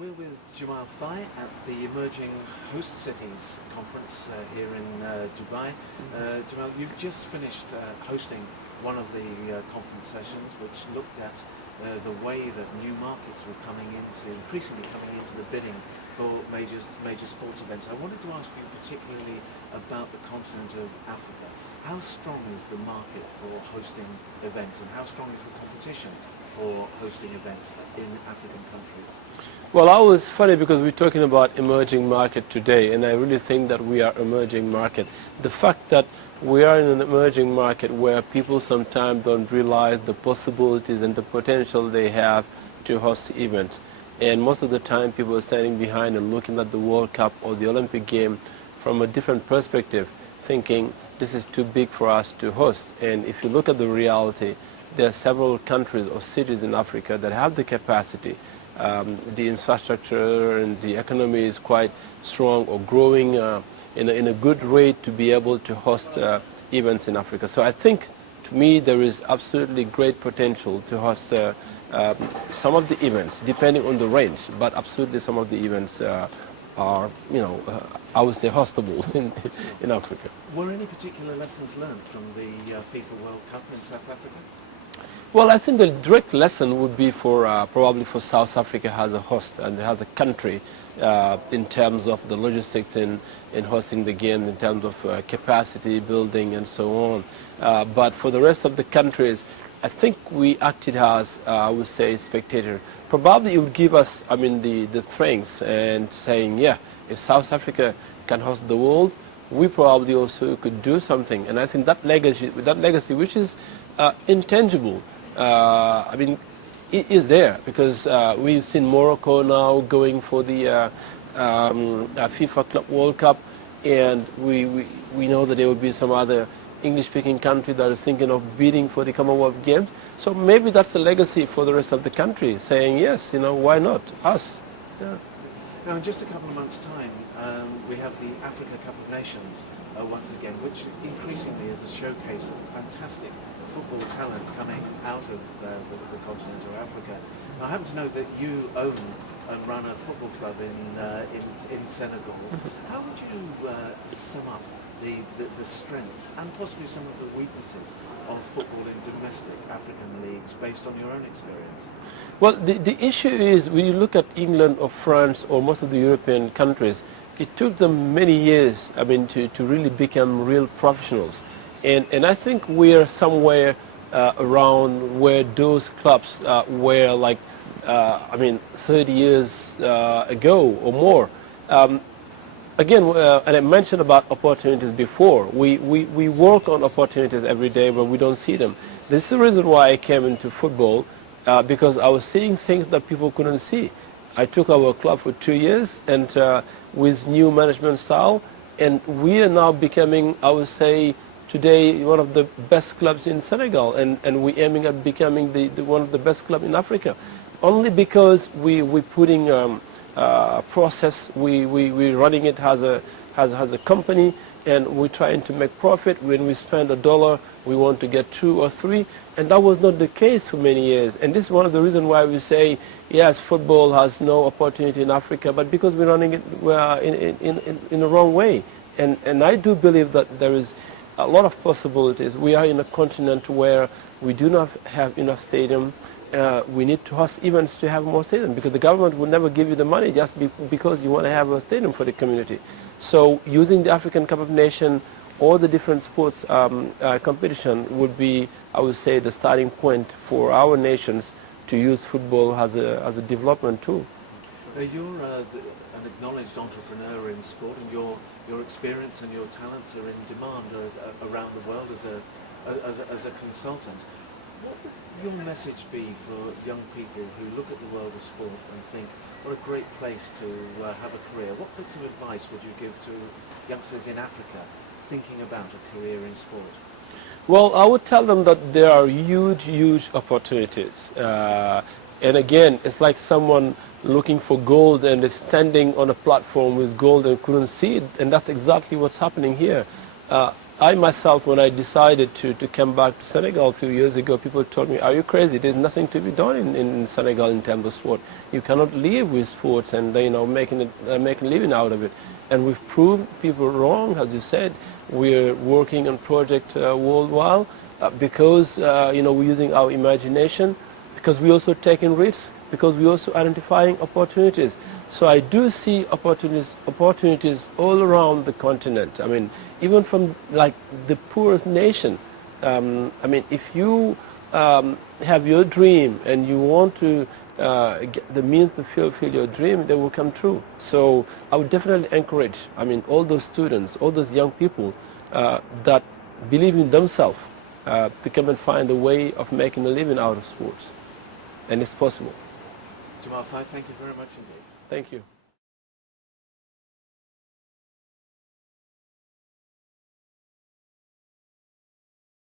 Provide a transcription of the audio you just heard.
We're with Diamil Faye at the Emerging Host Cities conference here in Dubai. Diamil, you've just finished hosting one of the conference sessions which looked at the way that new markets were increasingly coming into the bidding for major sports events. I wanted to ask you particularly about the continent of Africa. How strong is the market for hosting events, and how strong is the competition for hosting events in African countries? Well, I was funny because we're talking about emerging market today, and I really think that we are emerging market. The fact that we are in an emerging market where people sometimes don't realize the possibilities and the potential they have to host events. And most of the time people are standing behind and looking at the World Cup or the Olympic game from a different perspective, thinking this is too big for us to host. And if you look at the reality, there are several countries or cities in Africa that have the capacity. The infrastructure and the economy is quite strong or growing in a good rate to be able to host events in Africa. So I think, to me, there is absolutely great potential to host some of the events, depending on the range, but absolutely some of the events are, I would say, hostable in Africa. Were any particular lessons learned from the FIFA World Cup in South Africa? Well, I think the direct lesson would be for probably for South Africa as a host and as a country in terms of the logistics in hosting the game, in terms of capacity building and so on. But for the rest of the countries, I think we acted as, I would say, spectator. Probably it would give us, the strength and saying, yeah, if South Africa can host the world, we probably also could do something. And I think that legacy, which is intangible, it is there because we've seen Morocco now going for the FIFA Club World Cup, and we know that there will be some other English-speaking country that is thinking of bidding for the Commonwealth Games. So maybe that's a legacy for the rest of the country, saying yes, why not us? Yeah. Now, in just a couple of months' time, we have the Africa Cup of Nations once again, which increasingly is a showcase of fantastic football talent coming out of the continent of Africa. Now, I happen to know that you own and run a football club in Senegal. How would you sum up the strength and possibly some of the weaknesses of football in domestic African leagues based on your own experience? Well, the issue is when you look at England or France or most of the European countries, it took them many years, to really become real professionals. And I think we are somewhere around where those clubs were like, 30 years ago or more. Again, and I mentioned about opportunities before. We work on opportunities every day, but we don't see them. This is the reason why I came into football, because I was seeing things that people couldn't see. I took our club for 2 years, and with new management style, and we are now becoming, I would say, today one of the best clubs in Senegal, and we're aiming at becoming one of the best clubs in Africa, only because we're putting process, we're running it as a company, and we're trying to make profit. When we spend $1, we want to get 2 or 3, and that was not the case for many years. And this is one of the reasons why we say, yes, football has no opportunity in Africa, but because we're running it in the wrong way. And I do believe that there is a lot of possibilities. We are in a continent where we do not have enough stadium. We need to host events to have more stadium, because the government will never give you the money just because you want to have a stadium for the community. So using the African Cup of Nations or the different sports competition would be, I would say, the starting point for our nations to use football as a development tool. You're an acknowledged entrepreneur in sport, and your experience and your talents are in demand around the world as a consultant. What would your message be for young people who look at the world of sport and think, what a great place to have a career? What bits of advice would you give to youngsters in Africa thinking about a career in sport? Well, I would tell them that there are huge opportunities. And again, it's like someone looking for gold and is standing on a platform with gold and couldn't see it. And that's exactly what's happening here. I myself, when I decided to come back to Senegal a few years ago, people told me, are you crazy? There's nothing to be done in Senegal in terms of sport. You cannot live with sports and, making a living out of it. And we've proved people wrong, as you said. We're working on project worldwide because, we're using our imagination, because we're also taking risks, because we're also identifying opportunities. So I do see opportunities all around the continent. I mean, even from like the poorest nation. If you have your dream and you want to get the means to fulfill your dream, they will come true. So I would definitely encourage, all those students, all those young people that believe in themselves to come and find a way of making a living out of sports. And it's possible. Diamil Faye, thank you very much indeed. Thank you.